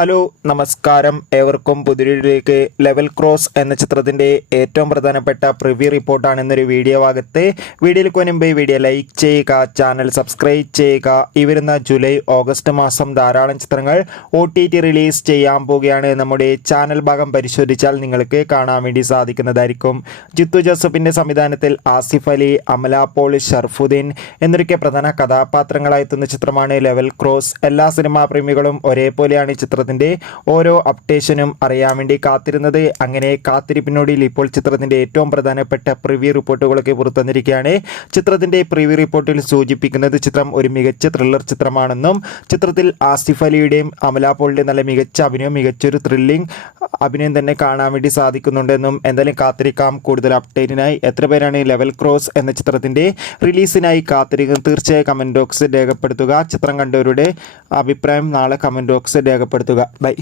Hello നമസ്കാരം, ഏവർക്കും പുതിയൊരിലേക്ക് level cross എന്ന ചിത്രത്തിൻ്റെ ഏറ്റവും പ്രധാനപ്പെട്ട പ്രിവ്യൂ റിപ്പോർട്ടാണ് എന്നൊരു വീഡിയോ ഭാഗത്ത്. വീഡിയോയിലേക്ക് മുൻപ് വീഡിയോ ലൈക്ക് ചെയ്യുക, ചാനൽ സബ്സ്ക്രൈബ് ചെയ്യുക. ഈ വരുന്ന ജൂലൈ ഓഗസ്റ്റ് മാസം ധാരാളം ചിത്രങ്ങൾ OTT റിലീസ് ചെയ്യാൻ പോവുകയാണ്. നമ്മുടെ ചാനൽ ഭാഗം പരിശോധിച്ചാൽ നിങ്ങൾക്ക് കാണാൻ വേണ്ടി സാധിക്കുന്നതായിരിക്കും. ജിത്തു ജോസഫിൻ്റെ സംവിധാനത്തിൽ ആസിഫ് അലി, അമല പോൾ, ഷർഫുദ്ദീൻ എന്നൊക്കെ പ്രധാന കഥാപാത്രങ്ങളായെത്തുന്ന ചിത്രമാണ് ലെവൽ ക്രോസ്. എല്ലാ സിനിമാ പ്രേമികളും ഒരേപോലെയാണ് ചിത്രത്തിൻ്റെ ഓരോ അപ്ഡേഷനും അറിയാൻ വേണ്ടി കാത്തിരുന്നത്. അങ്ങനെ കാത്തിരിപ്പിനോടിൽ ഇപ്പോൾ ചിത്രത്തിൻ്റെ ഏറ്റവും പ്രധാനപ്പെട്ട പ്രിവ്യൂ റിപ്പോർട്ടുകളൊക്കെ പുറത്തുവന്നിരിക്കുകയാണ്. ചിത്രത്തിൻ്റെ പ്രിവ്യൂ റിപ്പോർട്ടിൽ സൂചിപ്പിക്കുന്നത് ചിത്രം ഒരു മികച്ച ത്രില്ലർ ചിത്രമാണെന്നും ചിത്രത്തിൽ ആസിഫ് അലിയുടെയും അമല പോളിൻ്റെയും നല്ല മികച്ച അഭിനയം, മികച്ചൊരു ത്രില്ലിംഗ് അഭിനയം തന്നെ കാണാൻ വേണ്ടി സാധിക്കുന്നുണ്ടെന്നും എന്തായാലും കാത്തിരിക്കാം. കൂടുതൽ അപ്ഡേറ്റിനായി എത്ര പേരാണ് ലെവൽ ക്രോസ് എന്ന ചിത്രത്തിൻ്റെ റിലീസിനായി കാത്തിരിക്കുന്നത്? തീർച്ചയായും കമൻറ്റ് ബോക്സിൽ രേഖപ്പെടുത്തുക. ചിത്രം കണ്ടവരുടെ അഭിപ്രായം നാളെ കമൻറ്റ് ബോക്സിൽ രേഖപ്പെടുത്തുക. ബൈ.